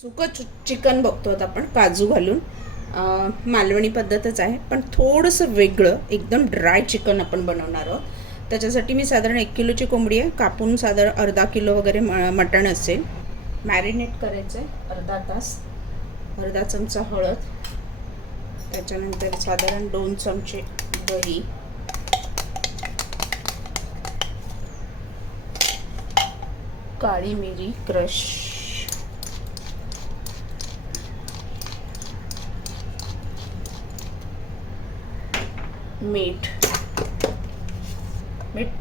सुकं चिकन बघतो आपण काजू घालून. मालवणी पद्धतच आहे, पण थोडंसं वेगळं एकदम ड्राय चिकन आपण बनवणार आहोत. त्याच्यासाठी मी साधारण 1 किलोची कोंबडी आहे, कापून साधारण अर्धा किलो वगैरे मटण असेल. मॅरिनेट करायचं आहे अर्धा तास. अर्धा चमचा हळद, त्याच्यानंतर साधारण 2 चमचे दही, काळी मिरी क्रश, मीठ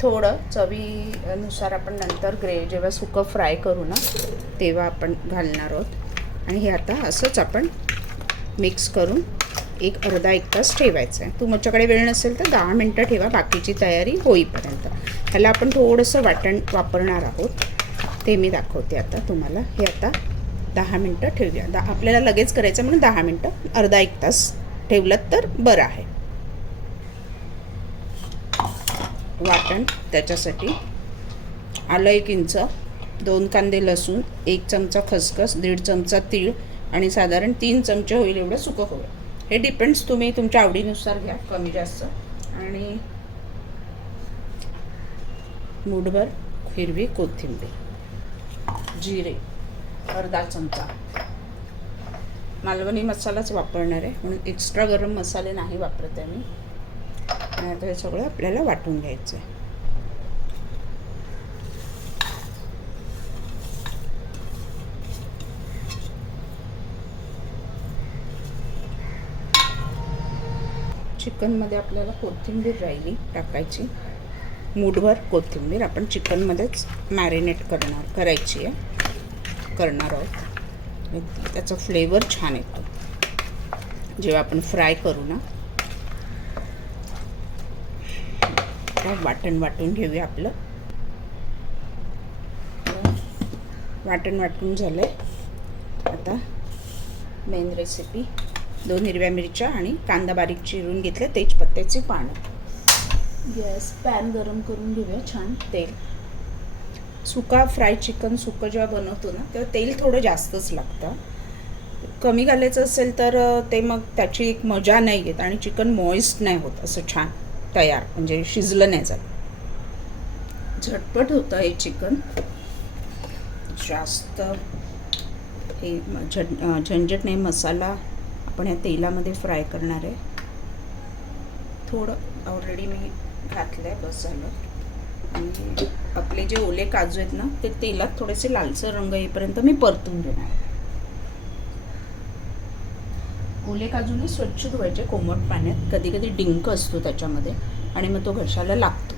थोडं चवीनुसार आपण नंतर जेव्हा सुकं फ्राय करू ना तेव्हा आपण घालणार आहोत. आणि हे आता असंच आपण मिक्स करून अर्धा एक तास ठेवायचं आहे. तुमच्याकडे वेळ नसेल तर 10 मिनटं ठेवा बाकीची तयारी होईपर्यंत. ह्याला आपण थोडंसं वाटण वापरणार आहोत, ते मी दाखवते आता तुम्हाला. हे आता 10 मिनटं ठेवूया. आपल्याला लगेच करायचं म्हणून 10 मिनटं, अर्धा एक तास ठेवलं तर बरं आहे. वाटण त्याच्यासाठी आलं 1 इंच, 2 कांदे लसूण, 1 चमचा खसखस, 1.5 चमचा तीळ आणि साधारण 3 चमचे होईल एवढं सुकं खोबरं. हे डिपेंड्स, तुम्ही तुमच्या आवडीनुसार घ्या, कमी जास्त. आणि मूठभर हिरवी कोथिंबीर, जिरे अर्धा चमचा. मालवणी मसालाच वापरणार आहे म्हणून एक्स्ट्रा गरम मसाले नाही वापरत आहे मी. आणि आता हे सगळं आपल्याला वाटून घ्यायचं आहे. चिकनमध्ये आपल्याला कोथिंबीर राहिली टाकायची, मूठभर कोथिंबीर आपण चिकनमध्येच मॅरिनेट करायची आहे, करणार आहोत. त्याचा फ्लेवर छान येतो जेव्हा आपण फ्राय करू ना. वाटण वाटून घेऊया. आपलं वाटण वाटून झालं आहे. आता मेन रेसिपी, 2 हिरव्या मिरच्या आणि कांदा बारीक चिरून घेतले, तेजपत्त्याची पानं. गॅस पॅन गरम करून घेऊया. छान तेल. सुका फ्राय चिकन सुकं जेव्हा बनवतो ना तेव्हा तेल थोडं जास्तच लागतं. कमी घालायचं असेल तर ते मग त्याची एक मजा नाही येत आणि चिकन मॉइस्ट नाही होत असं छान तयार, म्हणजे शिजलं नाही जात. झटपट होतं हे चिकन. जास्त हे झंझट नाही. मसाला आपण या तेलामध्ये फ्राय करणार आहे. थोडं ऑलरेडी मी घातलं आहे, बस झालं. आणि आपले जे ओले काजू आहेत ना ते तेलात थोडेसे लालसर रंग येईपर्यंत मी परतून घेणार. ओले काजूने स्वच्छ धुवायचे कोमट पाण्यात. कधी कधी डिंक असतो त्याच्यामध्ये आणि मग तो घशाला लागतो.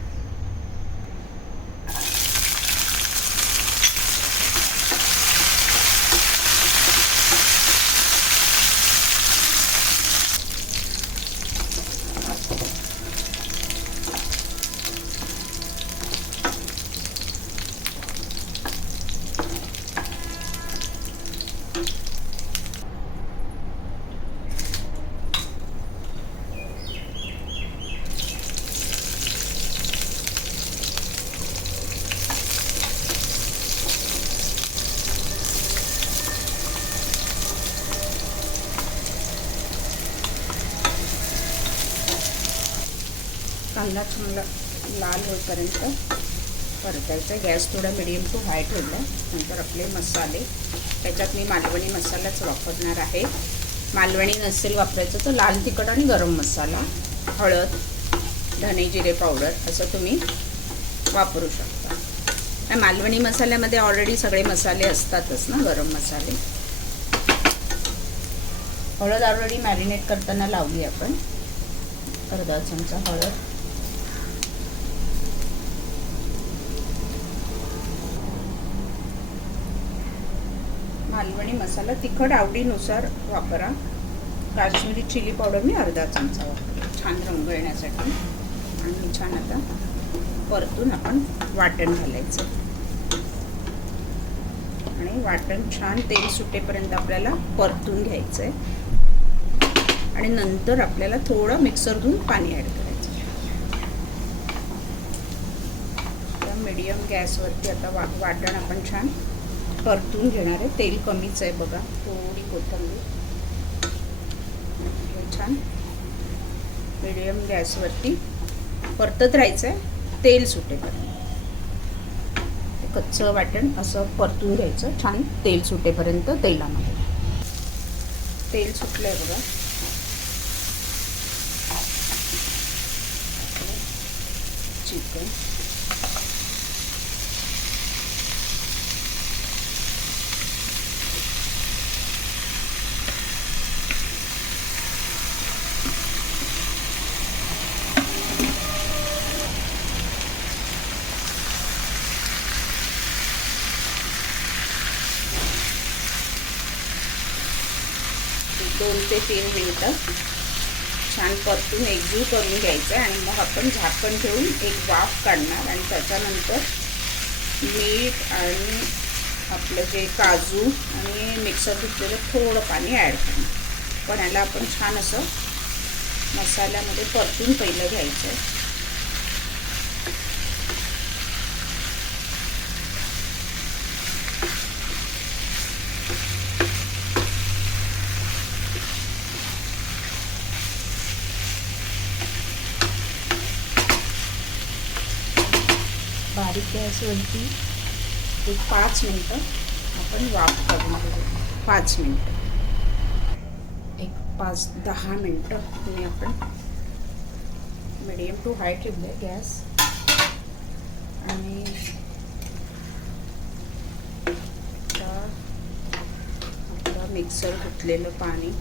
कांदा चांगला लाल होईपर्यंत परतायचा. गॅस थोडा मिडियम टू हाय ठेवला. नंतर आपले मसाले, त्याच्यात मी मालवणी मसालाच वापरणार आहे. मालवणी नसेल वापरायचं तर लाल तिखट आणि गरम मसाला, हळद, धने जिरे पावडर असं तुम्ही वापरू शकता. मालवणी मसाल्यामध्ये ऑलरेडी सगळे मसाले असतातच ना, गरम मसाले. हळद ऑलरेडी मॅरिनेट करताना लावली आपण. अर्धा चमचा हळद, मालवणी मसाला तिखट आवडीनुसार वापरा. काश्मीरी चिली पावडर मी अर्धा चमचा वापरते छान रंग येण्यासाठी. आणि छान आता परतून आपण वाटण घालायचं आणि वाटण छान तेल सुटेपर्यंत आपल्याला परतून घ्यायचं आहे. आणि नंतर आपल्याला थोडं मिक्सर धुवून पाणी ॲड करायचं. मीडियम गॅसवरती आता वाटण आपण छान परतून घेणार आहे. तेल कमीच आहे बघा. थोडी कोथिंबीर. छान मीडियम गॅसवरती परतत राहायचं आहे तेल सुटेपर्यंत. कच्चं वाटण असं परतून घ्यायचं छान तेल सुटेपर्यंत. तेलामध्ये तेल सुटलंय बघा. चिकन दोन ते 3 मिनिटं छान परतून एकजीव करून घ्यायचं आहे. आणि मग आपण झाकण ठेवून एक वाफ काढणार आणि त्याच्यानंतर मीठ आणि आपलं जे काजू आणि मिक्सर घेतलेलं थोडं पाणी ॲड करणार. पण याला आपण छान असं मसाल्यामध्ये परतून पहिलं घ्यायचं आहे. बारीक गॅसवरती एक 5 मिनटं आपण वाफ काढून घेऊ. 5 मिनटं, एक 5-10 मिनटं तुम्ही आपण मीडियम टू हाय ठेवले गॅस. आणि आपलं मिक्सर धुतलेलं पाणी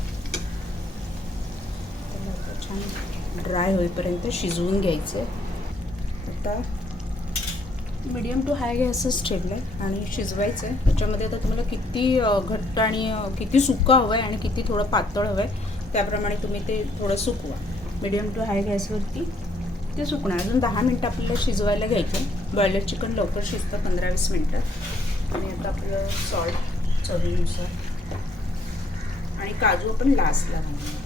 त्याला छान ड्राय होईपर्यंत शिजवून घ्यायचं. आता मीडियम टू हाय गॅसच ठेवलं आहे आणि शिजवायचं आहे. त्याच्यामध्ये आता तुम्हाला किती घट्ट आणि किती सुकं हवं आहे आणि किती थोडं पातळ हवं आहे त्याप्रमाणे तुम्ही ते थोडं सुकवा. मीडियम टू हाय गॅसवरती ते सुकणार. अजून 10 मिनटं आपल्याला शिजवायला घ्यायचं. बॉयलर चिकन लवकर शिजतं 15-20 मिनटं. आणि आता आपलं सॉल्ट चवीनुसार आणि काजू आपण लास्टला घालणार.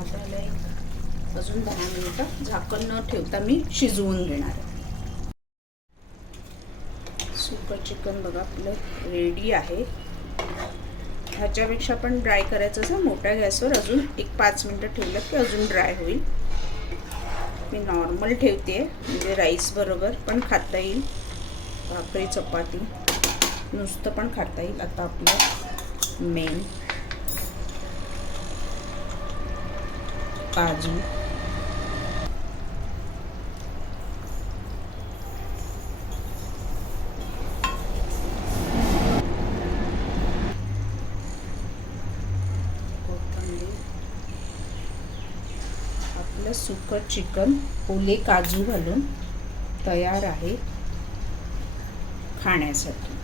आता याला एक अजून 10 मिनटं झाकण न ठेवता मी शिजवून घेणार आहे. सुकं चिकन बघा आपलं रेडी आहे. ह्याच्यापेक्षा पण ड्राय करायचं असं मोठ्या गॅसवर अजून एक 5 मिनटं ठेवलं की अजून ड्राय होईल. मी नॉर्मल ठेवते म्हणजे राईस बरोबर पण खाता येईल. भाकरी चपाती नुसतं पण खाता येईल. आता आपलं मेन काजू आपलं सुकं चिकन ओले काजू घालून तयार आहे खाण्यासाठी.